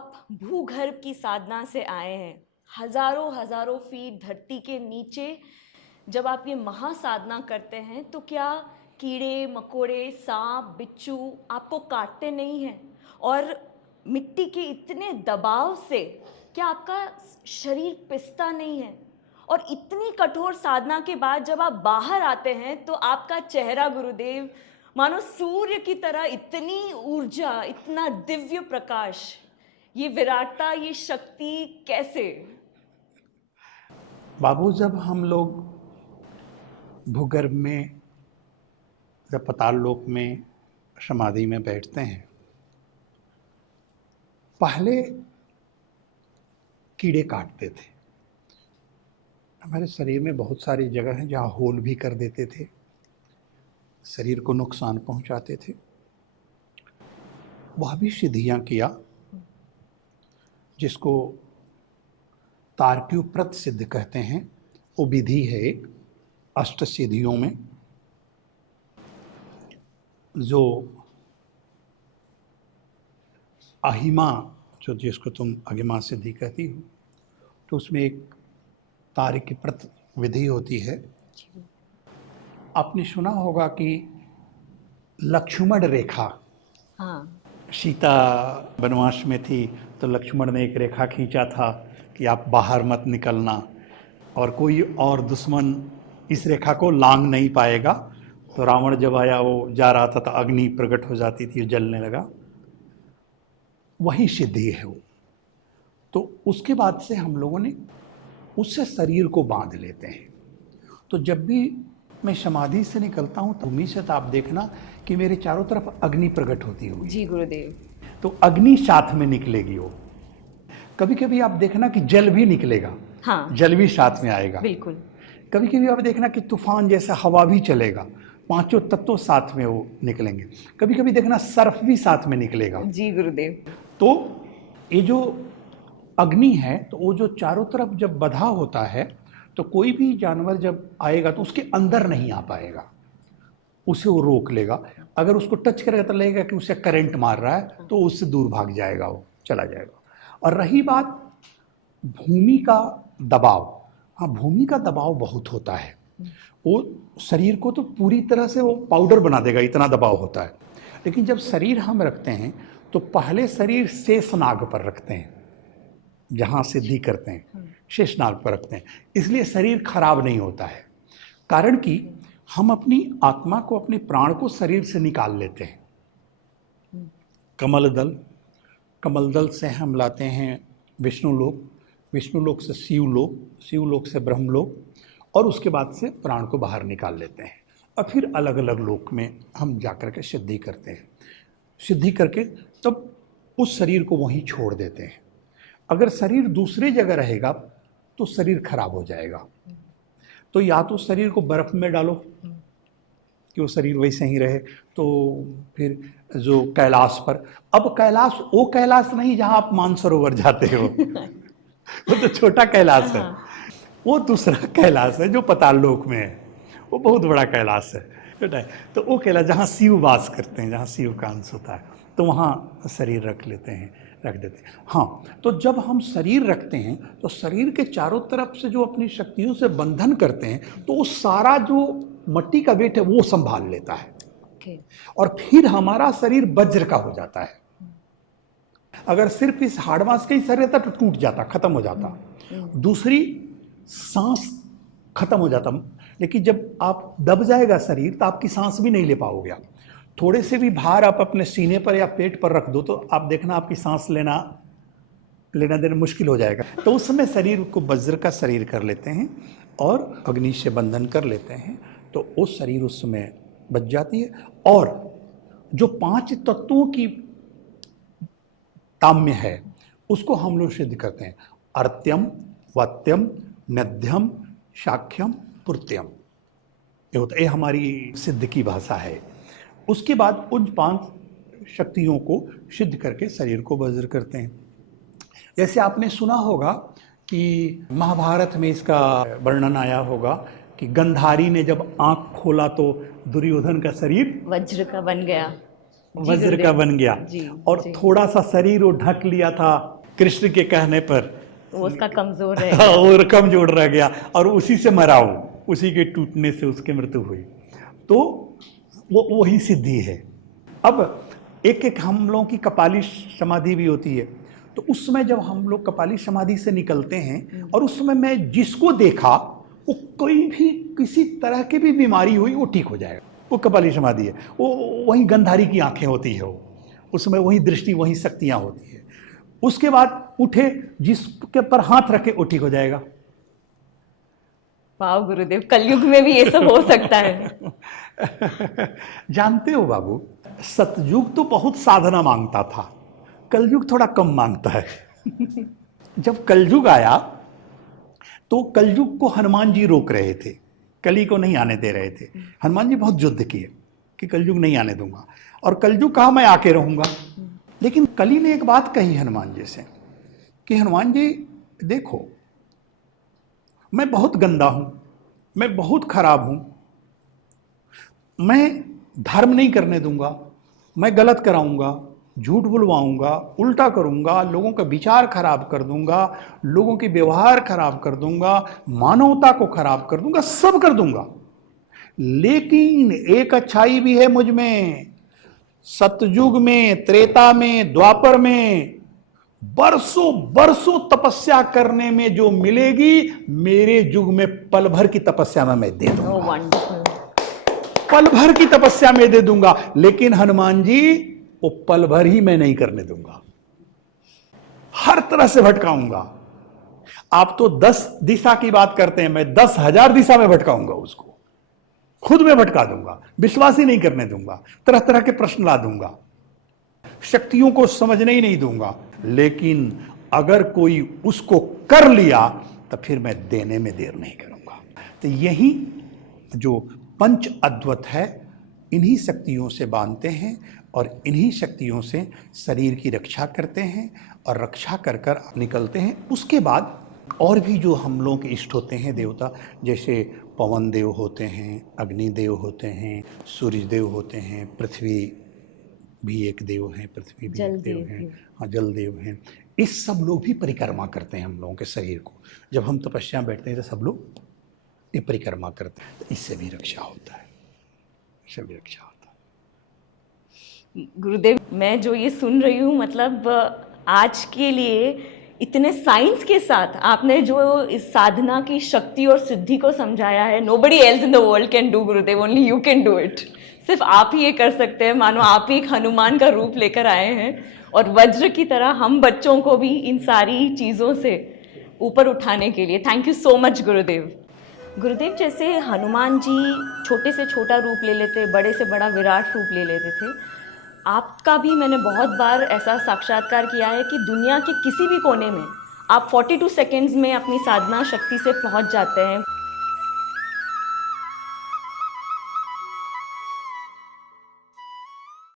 आप भूगर्भ की साधना से आए हैं, हजारों हजारों फीट धरती के नीचे जब आप ये महासाधना करते हैं तो क्या कीड़े मकोड़े सांप बिच्छू आपको काटते नहीं हैं? और मिट्टी के इतने दबाव से क्या आपका शरीर पिसता नहीं है? और इतनी कठोर साधना के बाद जब आप बाहर आते हैं तो आपका चेहरा गुरुदेव मानो सूर्य की तरह, इतनी ऊर्जा, इतना दिव्य प्रकाश, ये विराटता, ये शक्ति कैसे? बाबू, जब हम लोग भूगर्भ में, जब पाताल लोक में समाधि में बैठते हैं, पहले कीड़े काटते थे। हमारे शरीर में बहुत सारी जगह हैं जहाँ होल भी कर देते थे, शरीर को नुकसान पहुंचाते थे। वह भी सिद्धियां किया, जिसको तार्क्युप्रत सिद्ध कहते हैं। वो विधि है एक अष्ट सिद्धियों में, जो अहिमा, जो जिसको तुम अहिमा सिद्धि कहती हो, तो उसमें एक तार्क्युप्रत विधि होती है। आपने सुना होगा कि लक्ष्मण रेखा, हाँ, सीता वनवास में थी तो लक्ष्मण ने एक रेखा खींचा था कि आप बाहर मत निकलना, और कोई और दुश्मन इस रेखा को लांघ नहीं पाएगा। तो रावण जब आया, वो जा रहा था तो अग्नि प्रकट हो जाती थी, जलने लगा। वही सिद्धि है वो। तो उसके बाद से हम लोगों ने उससे शरीर को बांध लेते हैं। तो जब भी मैं समाधि से निकलता हूँ तो भूमि से, तो आप देखना कि मेरे चारों तरफ अग्नि प्रकट होती हुई। जी गुरुदेव। तो अग्नि साथ में निकलेगी वो। कभी कभी आप देखना कि जल भी निकलेगा, हाँ, जल भी साथ में आएगा। बिल्कुल। कभी कभी आप देखना कि तूफान जैसा हवा भी चलेगा, पांचों तत्व साथ में वो निकलेंगे। कभी कभी देखना सर्फ भी साथ में निकलेगा। जी गुरुदेव। तो ये जो अग्नि है, तो वो जो चारों तरफ जब बधा होता है, तो कोई भी जानवर जब आएगा तो उसके अंदर नहीं आ पाएगा, उसे वो रोक लेगा। अगर उसको टच करेगा तो लगेगा कि उसे करंट मार रहा है, तो उससे दूर भाग जाएगा, वो चला जाएगा। और रही बात भूमि का दबाव, हाँ, भूमि का दबाव बहुत होता है। वो शरीर को तो पूरी तरह से वो पाउडर बना देगा, इतना दबाव होता है। लेकिन जब शरीर हम रखते हैं तो पहले शरीर शेषनाग पर रखते हैं, जहाँ सिद्धि करते हैं शेषनाग पर रखते हैं। इसलिए शरीर खराब नहीं होता है, कारण कि हम अपनी आत्मा को, अपने प्राण को शरीर से निकाल लेते हैं। कमल दल से हम लाते हैं विष्णु लोक, विष्णु लोक से शिवलोक, शिवलोक से ब्रह्मलोक, और उसके बाद से प्राण को बाहर निकाल लेते हैं। और फिर अलग अलग लोक में हम जाकर के सिद्धि करते हैं। सिद्धि करके तब उस शरीर को वहीं छोड़ देते हैं। अगर शरीर दूसरी जगह रहेगा तो शरीर खराब हो जाएगा। तो या तो शरीर को बर्फ में डालो कि वो शरीर वैसे ही रहे, तो फिर जो कैलाश पर, अब कैलाश वो कैलाश नहीं जहाँ आप मानसरोवर जाते हो वो तो छोटा कैलाश है। वो दूसरा कैलाश है जो पाताल लोक में है, वो बहुत बड़ा कैलाश है, छोटा है। तो वो कैलाश जहाँ शिव वास करते हैं, जहाँ शिव का अंश होता है, तो वहाँ शरीर रख देते हैं। हाँ, तो जब हम शरीर रखते हैं तो शरीर के चारों तरफ से जो अपनी शक्तियों से बंधन करते हैं, तो वो सारा जो मट्टी का वेट है वो संभाल लेता है। और फिर हमारा शरीर वज्र का हो जाता है। अगर सिर्फ इस हाड़ मांस का ही शरीर रहता तो टूट जाता, खत्म हो जाता, दूसरी सांस खत्म हो जाता। लेकिन जब आप दब जाएगा शरीर तो आपकी सांस भी नहीं ले पाओगे आप। थोड़े से भी भार आप अपने सीने पर या पेट पर रख दो तो आप देखना आपकी सांस लेना देना मुश्किल हो जाएगा। तो उस समय शरीर को वज्र का शरीर कर लेते हैं और अग्नि से बंधन कर लेते हैं, तो वो शरीर उस समय बच जाती है। और जो 5 तत्वों की ताम्य है उसको हम लोग सिद्ध करते हैं। अर्त्यम, वत्यम, नध्यम, शाख्यम, पुर्त्यम, ये होता है, ये हमारी सिद्ध की भाषा है। उसके बाद उन 5 शक्तियों को सिद्ध करके शरीर को वज्र करते हैं। जैसे आपने सुना होगा कि महाभारत में इसका वर्णन आया होगा कि गंधारी ने जब आंख खोला तो दुर्योधन का शरीर वज्र का बन गया। वज्र गुरुदेव। का बन गया जी, और जी। थोड़ा सा शरीर वो ढक लिया था कृष्ण के कहने पर, तो उसका कमजोर है। और कमजोर रह गया और उसी से मरा वो, उसी के टूटने से उसकी मृत्यु हुई। तो वो वही सिद्धि है। अब एक एक हम लोगों की कपाली समाधि भी होती है, तो उस समय जब हम लोग कपाली समाधि से निकलते हैं और उस समय मैं जिसको देखा वो कोई भी किसी तरह की भी बीमारी हुई वो ठीक हो जाएगा, वो कपाली समाधि है। वो वही गंधारी की आंखें होती है, वो उस समय वही दृष्टि वही शक्तियां होती है। उसके बाद उठे जिसके पर हाथ रखे वो ठीक हो जाएगा। वाह गुरुदेव, कलयुग में भी ये सब हो सकता है। जानते हो बाबू, सतयुग तो बहुत साधना मांगता था, कलयुग थोड़ा कम मांगता है। जब कलयुग आया तो कलयुग को हनुमान जी रोक रहे थे, कली को नहीं आने दे रहे थे। हनुमान जी बहुत युद्ध किए कि कलयुग नहीं आने दूंगा, और कलयुग कहा मैं आके रहूंगा। लेकिन कली ने एक बात कही हनुमान जी से कि हनुमान जी देखो, मैं बहुत गंदा हूं, मैं बहुत खराब हूं, मैं धर्म नहीं करने दूंगा, मैं गलत कराऊंगा, झूठ बुलवाऊंगा, उल्टा करूंगा, लोगों का विचार खराब कर दूंगा, लोगों के व्यवहार खराब कर दूंगा, मानवता को खराब कर दूंगा, सब कर दूंगा। लेकिन एक अच्छाई भी है मुझ में, सतयुग में, त्रेता में, द्वापर में बरसों बरसों तपस्या करने में जो मिलेगी, मेरे युग में पल भर की तपस्या में मैं दे दूंगा। Oh, wonderful. पल भर की तपस्या में दे दूंगा। लेकिन हनुमान जी वो पल भर ही मैं नहीं करने दूंगा, हर तरह से भटकाऊंगा। आप तो 10 दिशा की बात करते हैं, मैं 10,000 दिशा में भटकाऊंगा उसको, खुद में भटका दूंगा, विश्वास ही नहीं करने दूंगा, तरह तरह के प्रश्न ला दूंगा, शक्तियों को समझने ही नहीं दूंगा। लेकिन अगर कोई उसको कर लिया तो फिर मैं देने में देर नहीं करूंगा। तो यही जो पंच अद्वैत है, इन्हीं शक्तियों से बांधते हैं और इन्हीं शक्तियों से शरीर की रक्षा करते हैं और रक्षा कर कर निकलते हैं। उसके बाद और भी जो हम लोगों के इष्ट होते हैं देवता, जैसे पवन देव होते हैं, अग्निदेव होते हैं, सूर्य देव होते हैं, पृथ्वी भी एक देव हैं, पृथ्वी भी एक देव हैं, हाँ जल देव हैं। इस सब लोग भी परिक्रमा करते हैं हम लोगों के शरीर को। जब हम तपस्या बैठते हैं तो सब लोग ये परिक्रमा करते हैं, तो इससे भी रक्षा होता है, इससे भी रक्षा होता है। गुरुदेव, मैं जो ये सुन रही हूँ, मतलब आज के लिए इतने साइंस के साथ आपने जो इस साधना की शक्ति और सिद्धि को समझाया है, nobody else in the world can do Gurudev, only you can do it. सिर्फ आप ही ये कर सकते हैं। मानो आप ही एक हनुमान का रूप लेकर आए हैं और वज्र की तरह हम बच्चों को भी इन सारी चीज़ों से ऊपर उठाने के लिए। थैंक यू सो मच गुरुदेव। गुरुदेव, जैसे हनुमान जी छोटे से छोटा रूप ले लेते, बड़े से बड़ा विराट रूप ले लेते थे, आपका भी मैंने बहुत बार ऐसा साक्षात्कार किया है कि दुनिया के किसी भी कोने में आप 42 सेकेंड्स में अपनी साधना शक्ति से पहुंच जाते हैं।